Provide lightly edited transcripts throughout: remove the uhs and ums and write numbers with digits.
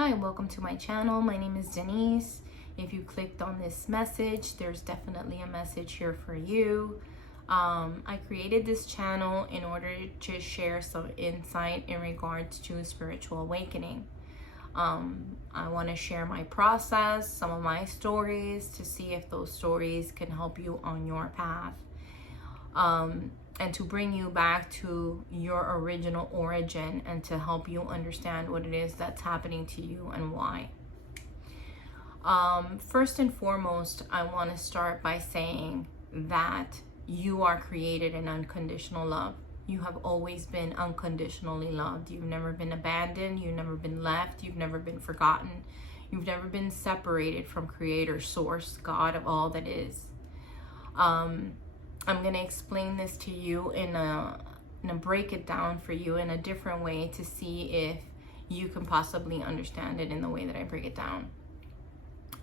Hi, welcome to my channel. My name is Denise. If you clicked on this message, there's definitely a message here for you. I created this channel in order to share some insight in regards to spiritual awakening. I want to share my process, some of my stories, to see if those stories can help you on your path. And to bring you back to your original origin and to help you understand what it is that's happening to you and why. First and foremost, I want to start by saying that you are created in unconditional love. You have always been unconditionally loved. You've never been abandoned. You've never been left. You've never been forgotten. You've never been separated from Creator, Source, God of all that is. I'm going to explain this to you and break it down for you in a different way to see if you can possibly understand it in the way that I break it down.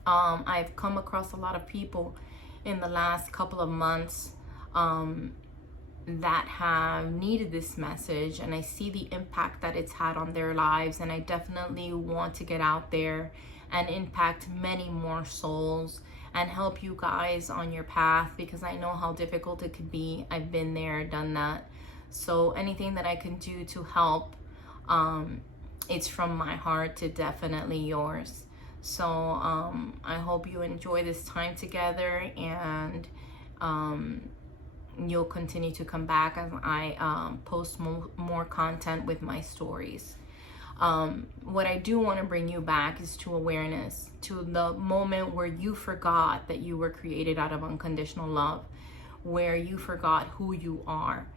I've come across a lot of people in the last couple of months that have needed this message, and I see the impact that it's had on their lives, and I definitely want to get out there and impact many more souls and help you guys on your path, because I know how difficult it could be. I've been there, done that. So anything that I can do to help, it's from my heart to definitely yours. So I hope you enjoy this time together, and you'll continue to come back as I post more content with my stories. What I do want to bring you back is to awareness, to the moment where you forgot that you were created out of unconditional love, where you forgot who you are.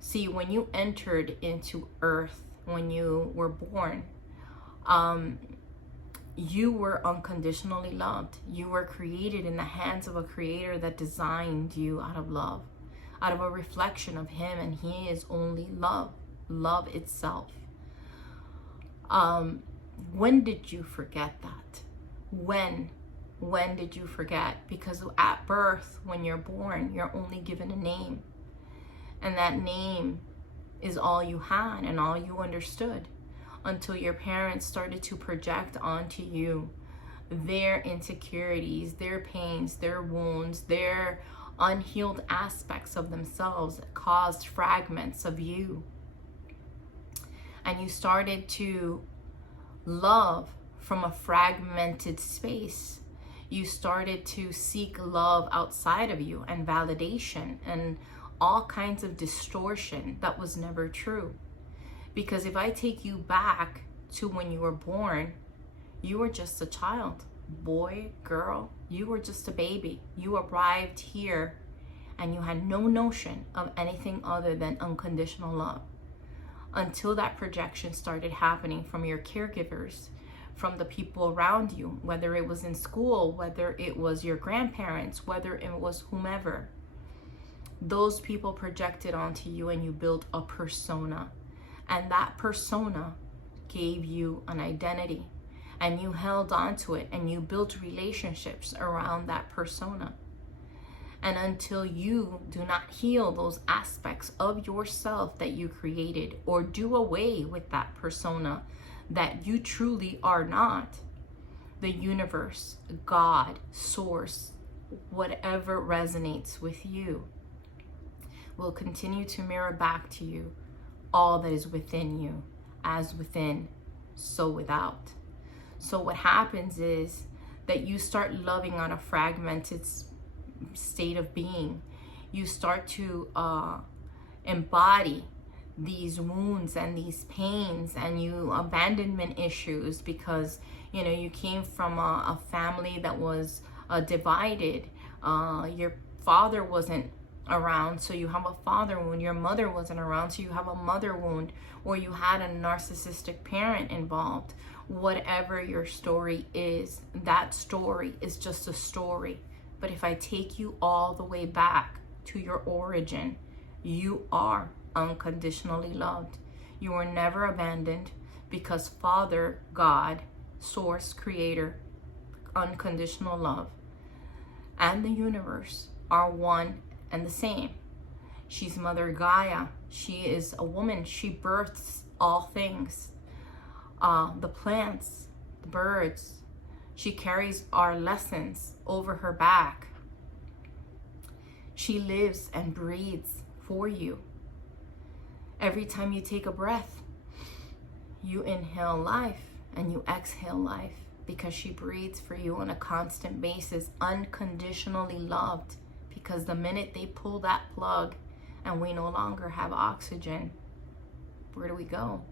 See, when you entered into earth, when you were born, you were unconditionally loved. You were created in the hands of a creator that designed you out of love, out of a reflection of him, and he is only love, love itself. When did you forget that? When did you forget? Because at birth, when you're born, you're only given a name, and that name is all you had and all you understood, until your parents started to project onto you their insecurities, their pains, their wounds, their unhealed aspects of themselves that caused fragments of you. And you started to love from a fragmented space. You started to seek love outside of you and validation and all kinds of distortion that was never true. Because if I take you back to when you were born, you were just a child, boy, girl, you were just a baby. You arrived here and you had no notion of anything other than unconditional love, until that projection started happening from your caregivers, from the people around you, whether it was in school, whether it was your grandparents, whether it was whomever. Those people projected onto you, and you built a persona, and that persona gave you an identity, and you held on to it, and you built relationships around that persona. And until you do not heal those aspects of yourself that you created, or do away with that persona that you truly are not, the universe, God, source, whatever resonates with you, will continue to mirror back to you all that is within you. As within, so without. So what happens is that you start loving on a fragmented state of being. You start to embody these wounds and these pains and you abandonment issues, because you came from a family that was divided. Your father wasn't around, so you have a father wound. Your mother wasn't around, so you have a mother wound, or you had a narcissistic parent involved. Whatever your story is, that story is just a story. But if I take you all the way back to your origin, you are unconditionally loved. You were never abandoned, because Father, God, Source, Creator, unconditional love, and the universe are one and the same. She's Mother Gaia. She is a woman. She births all things. The plants, the birds. She carries our lessons over her back. She lives and breathes for you. Every time you take a breath, you inhale life and you exhale life, because she breathes for you on a constant basis, unconditionally loved. Because the minute they pull that plug and we no longer have oxygen, where do we go?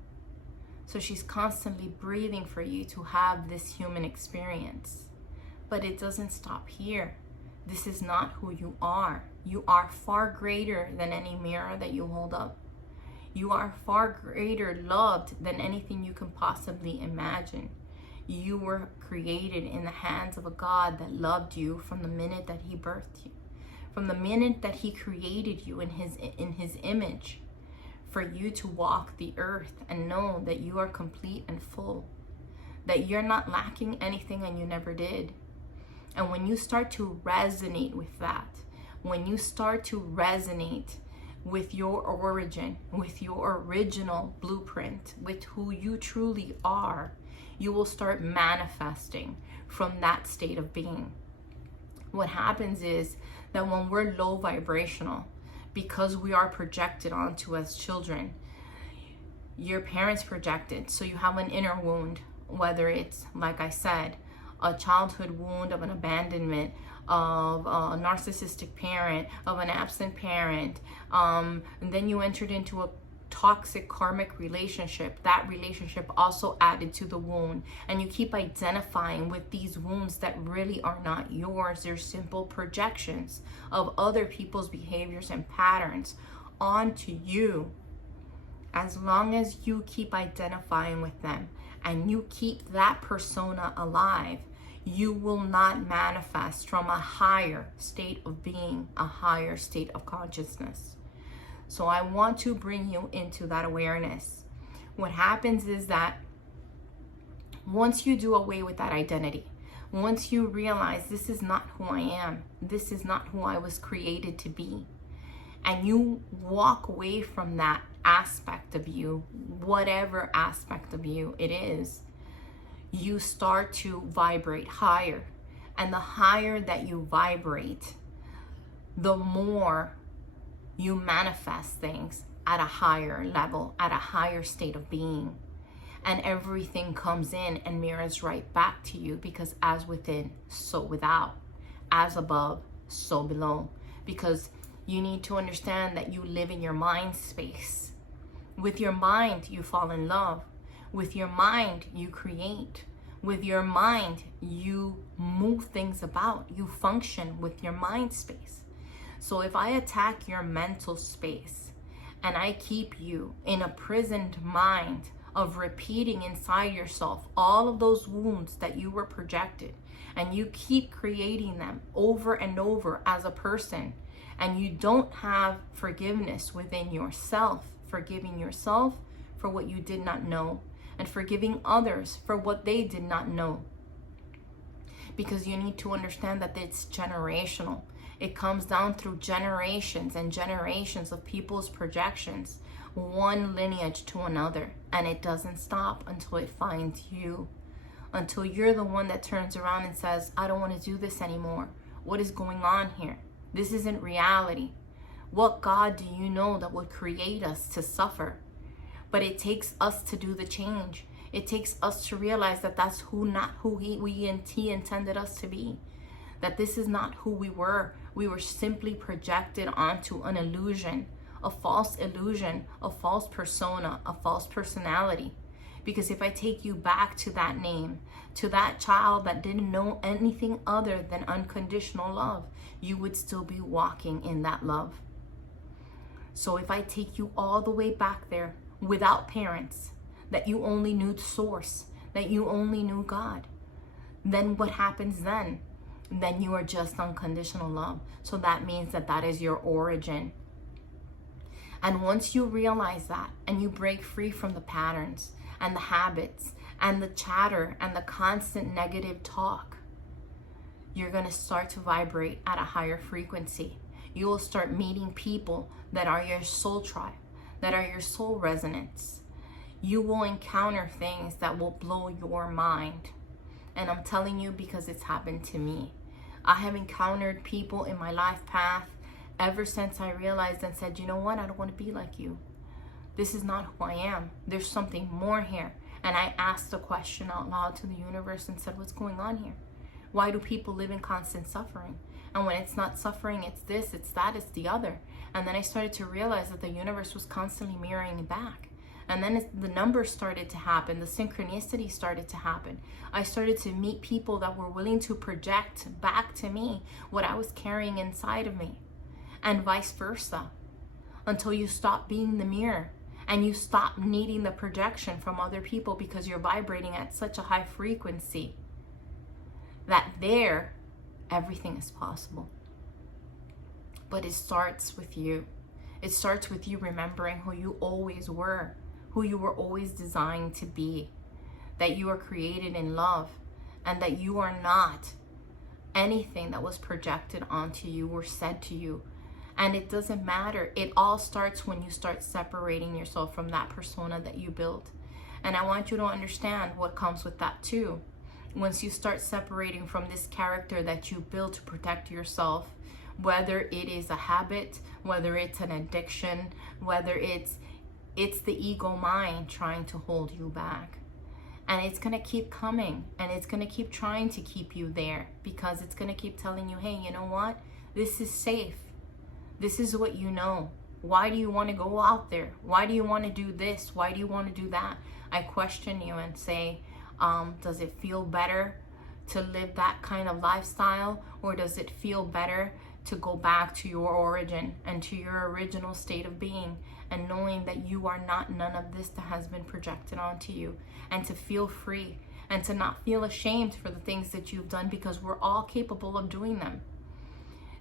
So she's constantly breathing for you to have this human experience. But it doesn't stop here. This is not who you are. You are far greater than any mirror that you hold up. You are far greater loved than anything you can possibly imagine. You were created in the hands of a God that loved you from the minute that he birthed you. From the minute that he created you in his image, for you to walk the earth and know that you are complete and full, that you're not lacking anything and you never did. And when you start to resonate with that, when you start to resonate with your origin, with your original blueprint, with who you truly are, you will start manifesting from that state of being. What happens is that when we're low vibrational, because we are projected onto as children, your parents projected, so you have an inner wound, whether it's, like I said, a childhood wound of an abandonment, of a narcissistic parent, of an absent parent, and then you entered into a toxic karmic relationship. That relationship also added to the wound, and you keep identifying with these wounds that really are not yours. They're simple projections of other people's behaviors and patterns onto you. As long as you keep identifying with them and you keep that persona alive, you will not manifest from a higher state of being, a higher state of consciousness. So I want to bring you into that awareness. What happens is that once you do away with that identity, once you realize this is not who I am, this is not who I was created to be, and you walk away from that aspect of you, whatever aspect of you it is, you start to vibrate higher. And the higher that you vibrate, the more you manifest things at a higher level, at a higher state of being. And everything comes in and mirrors right back to you, because as within, so without. As above, so below. Because you need to understand that you live in your mind space. With your mind, you fall in love. With your mind, you create. With your mind, you move things about. You function with your mind space. So if I attack your mental space and I keep you in a prisoned mind of repeating inside yourself all of those wounds that you were projected, and you keep creating them over and over as a person, and you don't have forgiveness within yourself, forgiving yourself for what you did not know, and forgiving others for what they did not know. Because you need to understand that it's generational. It comes down through generations and generations of people's projections, one lineage to another, and it doesn't stop until it finds you, until you're the one that turns around and says, I don't want to do this anymore. What is going on here? This isn't reality. What God do you know that would create us to suffer? But it takes us to do the change. It takes us to realize that that's not who He intended us to be. That this is not who we were. We were simply projected onto an illusion, a false illusion, a false persona, a false personality. Because if I take you back to that name, to that child that didn't know anything other than unconditional love, you would still be walking in that love. So if I take you all the way back there without parents, that you only knew the source, that you only knew God, then what happens then? Then you are just unconditional love. So that means that that is your origin. And once you realize that and you break free from the patterns and the habits and the chatter and the constant negative talk, you're going to start to vibrate at a higher frequency. You will start meeting people that are your soul tribe, that are your soul resonance. You will encounter things that will blow your mind. And I'm telling you because it's happened to me. I have encountered people in my life path ever since I realized and said, you know what, I don't want to be like you. This is not who I am. There's something more here. And I asked the question out loud to the universe and said, what's going on here? Why do people live in constant suffering? And when it's not suffering, it's this, it's that, it's the other. And then I started to realize that the universe was constantly mirroring it back. And then the numbers started to happen. The synchronicity started to happen. I started to meet people that were willing to project back to me what I was carrying inside of me. And vice versa. Until you stop being the mirror. And you stop needing the projection from other people because you're vibrating at such a high frequency that there, everything is possible. But it starts with you. It starts with you remembering who you always were, who you were always designed to be, that you are created in love, and that you are not anything that was projected onto you or said to you. And it doesn't matter. It all starts when you start separating yourself from that persona that you built. And I want you to understand what comes with that too. Once you start separating from this character that you built to protect yourself, whether it is a habit, whether it's an addiction, whether it's the ego mind trying to hold you back. And it's going to keep coming, and it's going to keep trying to keep you there, because it's going to keep telling you, hey, you know what? This is safe. This is what you know. Why do you want to go out there? Why do you want to do this? Why do you want to do that? I question you and say, does it feel better to live that kind of lifestyle, or does it feel better to go back to your origin and to your original state of being, and knowing that you are not none of this that has been projected onto you, and to feel free and to not feel ashamed for the things that you've done, because we're all capable of doing them.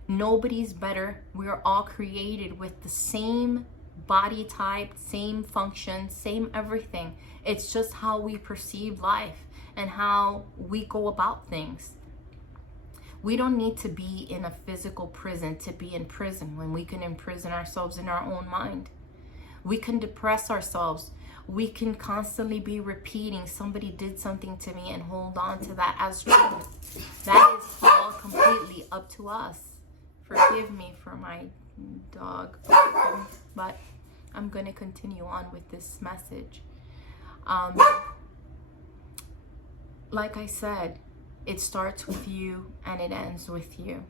Nobody's better. We are all created with the same body type, same function, same everything. It's just how we perceive life and how we go about things. We don't need to be in a physical prison to be in prison, when we can imprison ourselves in our own mind. We can depress ourselves. We can constantly be repeating, somebody did something to me, and hold on to that as truth. That is all completely up to us. Forgive me for my dog, but I'm going to continue on with this message. Like I said, it starts with you and it ends with you.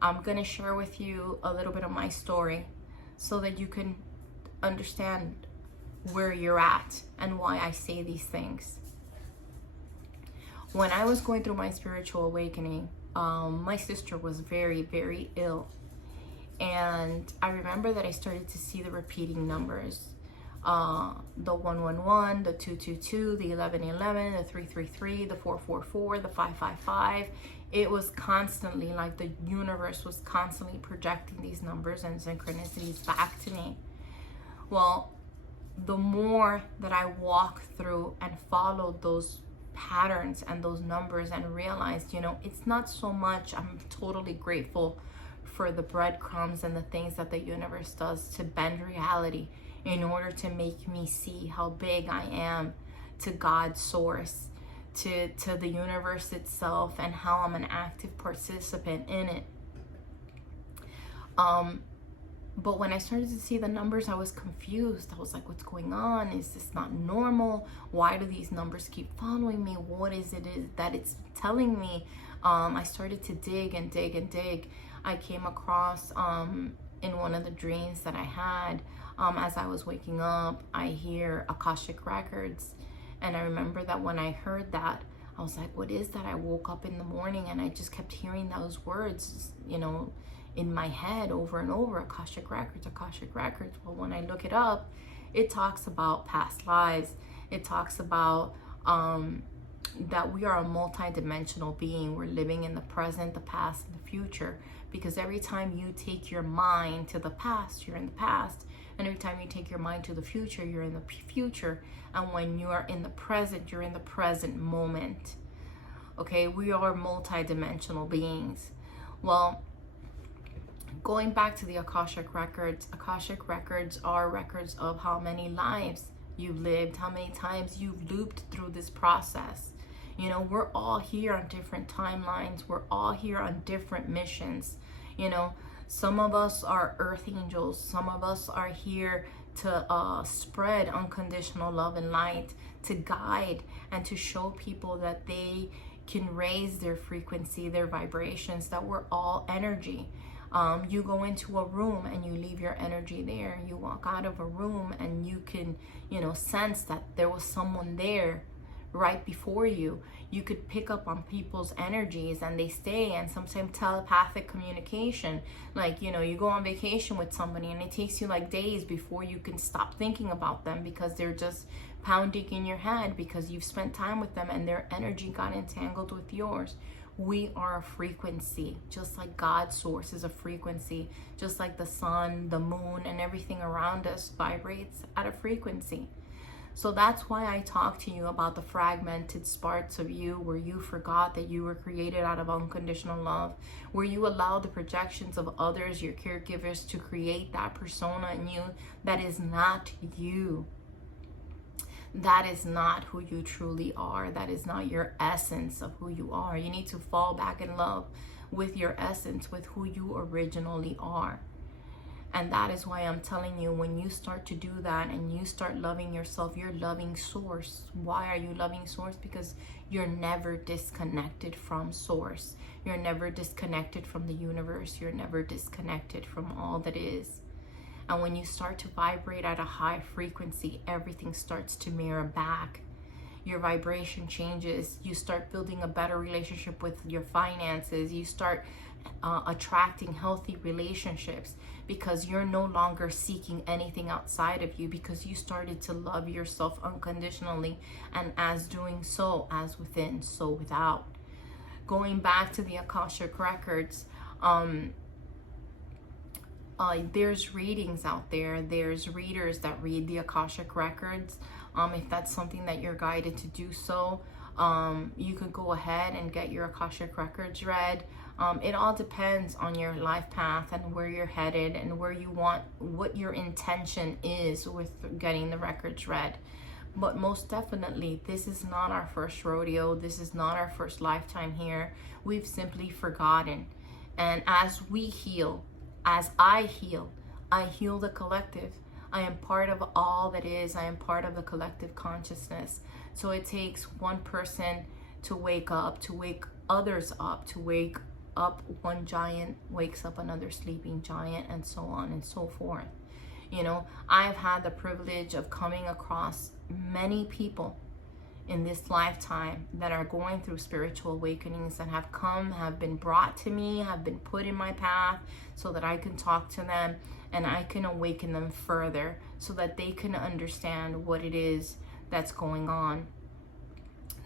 I'm going to share with you a little bit of my story so that you can understand where you're at and why I say these things. When I was going through my spiritual awakening, my sister was very, very ill. And I remember that I started to see the repeating numbers. The 111, the 222, the 1111, the 333, the 444, the 555. It was constantly like the universe was constantly projecting these numbers and synchronicities back to me. Well, the more that I walked through and followed those patterns and those numbers and realized, it's not so much, I'm totally grateful for the breadcrumbs and the things that the universe does to bend reality in order to make me see how big I am to God's source, to the universe itself, and how I'm an active participant in it. But when I started to see the numbers, I was confused. I was like, what's going on? Is this not normal? Why do these numbers keep following me? What is it that it's telling me? I started to dig and dig and dig. I came across in one of the dreams that I had, as I was waking up, I hear Akashic Records. And I remember that when I heard that, I was like, what is that? I woke up in the morning and I just kept hearing those words, in my head over and over, Akashic Records, Akashic Records. Well, when I look it up, it talks about past lives. It talks about that we are a multi-dimensional being. We're living in the present, the past, and the future. Because every time you take your mind to the past, you're in the past. And every time you take your mind to the future, you're in the future. And when you are in the present, you're in the present moment. Okay, we are multi-dimensional beings. Well, going back to the Akashic Records are records of how many lives you've lived, how many times you've looped through this process. You know, we're all here on different timelines. We're all here on different missions. You know, some of us are earth angels. Some of us are here to spread unconditional love and light, to guide and to show people that they can raise their frequency, their vibrations, that we're all energy. You go into a room and you leave your energy there. You walk out of a room and you can, you know, sense that there was someone there right before you. You could pick up on people's energies and they stay. And sometimes telepathic communication, like, you know, you go on vacation with somebody and it takes you like days before you can stop thinking about them, because they're just pounding in your head, because you've spent time with them and their energy got entangled with yours. We are a frequency, just like God's source is a frequency, just like the sun, the moon, and everything around us vibrates at a frequency. So that's why I talk to you about the fragmented parts of you, where you forgot that you were created out of unconditional love, where you allow the projections of others, your caregivers, to create that persona in you that is not you. That is not who you truly are. That is not your essence of who you are. You need to fall back in love with your essence, with who you originally are. And that is why I'm telling you, when you start to do that and you start loving yourself, you're loving source. Why are you loving source? Because you're never disconnected from source. You're never disconnected from the universe. You're never disconnected from all that is. And when you start to vibrate at a high frequency, everything starts to mirror back. Your vibration changes. You start building a better relationship with your finances. You start attracting healthy relationships, because you're no longer seeking anything outside of you, because you started to love yourself unconditionally. And as doing so, as within, so without. Going back to the Akashic Records, there's readings out there. There's readers that read the Akashic Records. If that's something that you're guided to do so, you could go ahead and get your Akashic Records read. It all depends on your life path and where you're headed and where you want, what your intention is with getting the records read. But most definitely, this is not our first rodeo. This is not our first lifetime here. We've simply forgotten. And as we heal, as I heal the collective. I am part of all that is. I am part of the collective consciousness. So it takes one person to wake up, to wake others up, to wake up. One giant wakes up another sleeping giant, and so on and so forth. You know, I've had the privilege of coming across many people in this lifetime that are going through spiritual awakenings, that have been brought to me, have been put in my path, so that I can talk to them and I can awaken them further, so that they can understand what it is that's going on.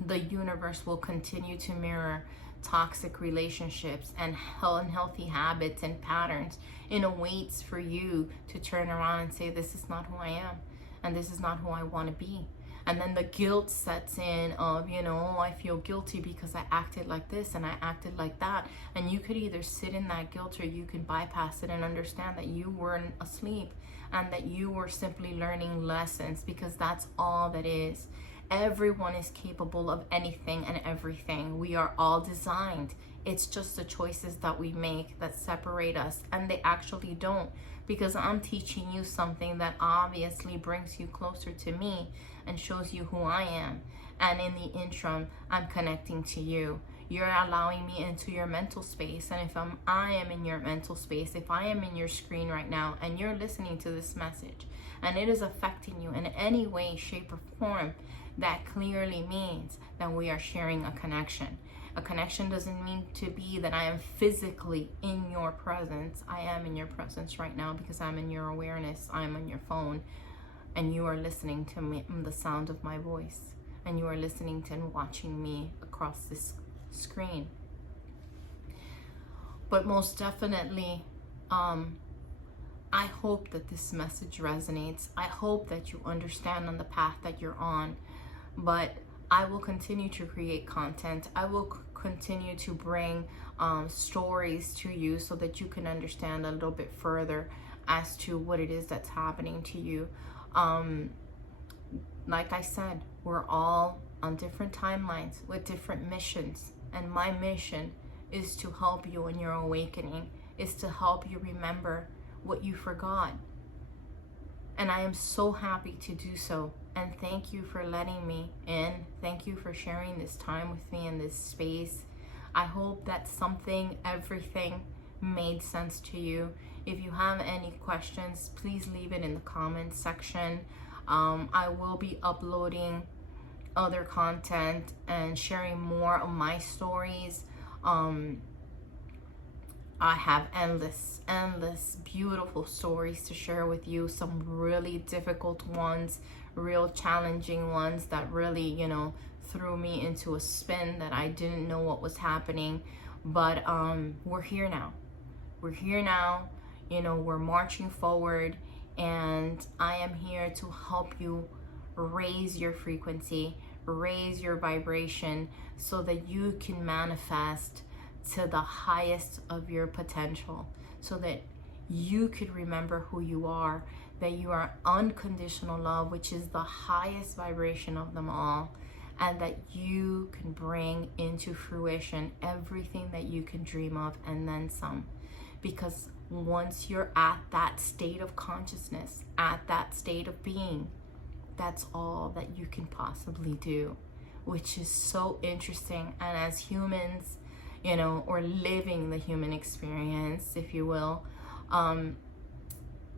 The universe will continue to mirror toxic relationships and unhealthy habits and patterns, and awaits for you to turn around and say, this is not who I am, and this is not who I want to be. And then the guilt sets in of, you know, I feel guilty because I acted like this and I acted like that. And you could either sit in that guilt, or you can bypass it and understand that you weren't asleep and that you were simply learning lessons, because that's all that is. Everyone is capable of anything and everything. We are all designed. It's just the choices that we make that separate us, and they actually don't, because I'm teaching you something that obviously brings you closer to me and shows you who I am. And in the interim, I'm connecting to you. You're allowing me into your mental space. And if I am in your mental space, if I am in your screen right now and you're listening to this message and it is affecting you in any way, shape, or form, that clearly means that we are sharing a connection. A connection doesn't mean to be that I am physically in your presence. I am in your presence right now because I'm in your awareness. I'm on your phone, and you are listening to me, the sound of my voice, and you are listening to and watching me across this screen. But most definitely, I hope that this message resonates. I hope that you understand on the path that you're on. But I will continue to create content. I will continue to bring stories to you so that you can understand a little bit further as to what it is that's happening to you. Like I said, we're all on different timelines with different missions. And my mission is to help you in your awakening, is to help you remember what you forgot. And I am so happy to do so. And thank you for letting me in. Thank you for sharing this time with me in this space. I hope that everything made sense to you. If you have any questions, please leave it in the comments section. I will be uploading other content and sharing more of my stories. I have endless beautiful stories to share with you. Some really difficult ones, real challenging ones that really, threw me into a spin that I didn't know what was happening. But we're here now. We're here now. We're marching forward, and I am here to help you raise your frequency, raise your vibration, so that you can manifest to the highest of your potential, so that you could remember who you are, that you are unconditional love, which is the highest vibration of them all, and that you can bring into fruition everything that you can dream of and then some. Because once you're at that state of consciousness, at that state of being, that's all that you can possibly do, which is so interesting. And as humans, or living the human experience, if you will,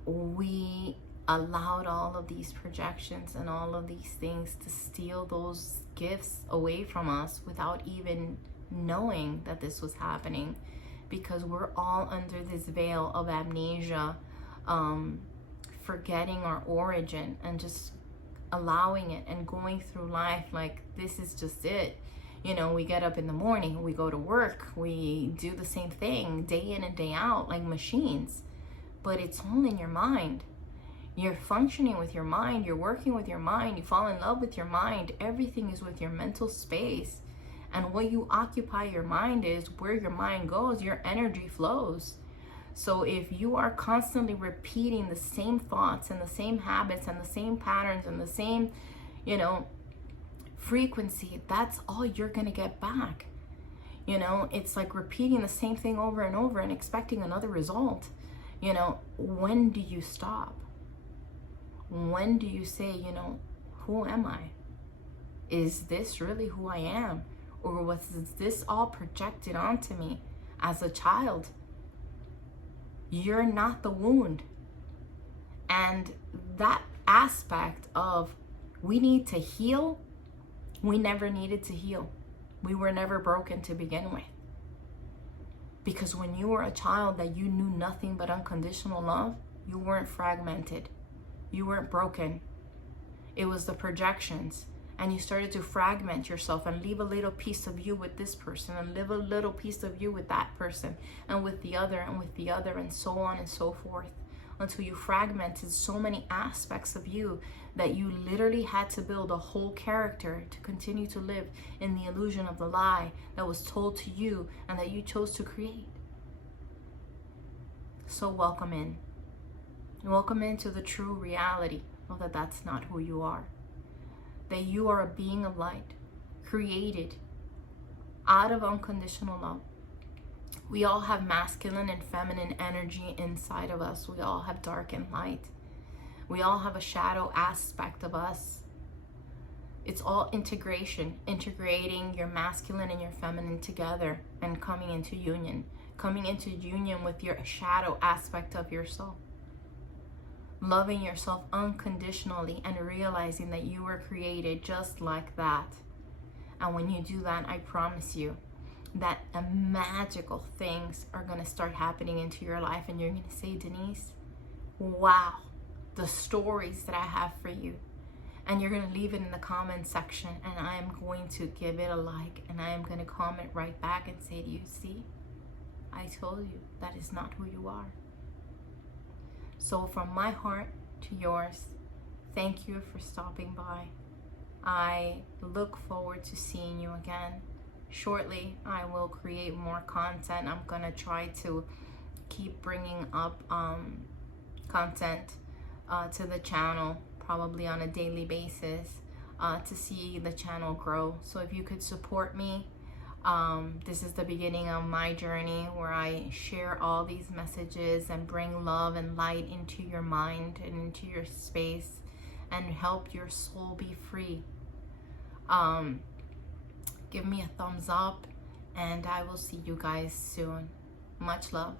we allowed all of these projections and all of these things to steal those gifts away from us without even knowing that this was happening, because we're all under this veil of amnesia, forgetting our origin and just allowing it and going through life like this is just it. We get up in the morning, we go to work, we do the same thing day in and day out like machines, but it's all in your mind. You're functioning with your mind, you're working with your mind, you fall in love with your mind. Everything is with your mental space. And what you occupy your mind is where your mind goes, your energy flows. So if you are constantly repeating the same thoughts and the same habits and the same patterns and the same, frequency, that's all you're gonna get back. It's like repeating the same thing over and over and expecting another result. When do you stop? When do you say, who am I? Is this really who I am? Or was this all projected onto me as a child? You're not the wound. And that aspect of we need to heal, we never needed to heal. We were never broken to begin with. Because when you were a child that you knew nothing but unconditional love, you weren't fragmented. You weren't broken. It was the projections. And you started to fragment yourself and leave a little piece of you with this person and live a little piece of you with that person and with the other and with the other and so on and so forth, until you fragmented so many aspects of you that you literally had to build a whole character to continue to live in the illusion of the lie that was told to you and that you chose to create. So welcome in. Welcome into the true reality of that that's not who you are. That you are a being of light, created out of unconditional love. We all have masculine and feminine energy inside of us. We all have dark and light. We all have a shadow aspect of us. It's all integration, integrating your masculine and your feminine together and coming into union with your shadow aspect of yourself. Loving yourself unconditionally and realizing that you were created just like that. And when you do that, I promise you that magical things are going to start happening into your life, and you're going to say, Denise, wow, the stories that I have for you. And you're going to leave it in the comment section, and I am going to give it a like, and I am going to comment right back and say to you, see, I told you that is not who you are. So from my heart to yours, thank you for stopping by. I look forward to seeing you again. Shortly, I will create more content. I'm going to try to keep bringing up content to the channel, probably on a daily basis. to see the channel grow. So if you could support me, this is the beginning of my journey where I share all these messages and bring love and light into your mind and into your space and help your soul be free. Give me a thumbs up, and I will see you guys soon. Much love.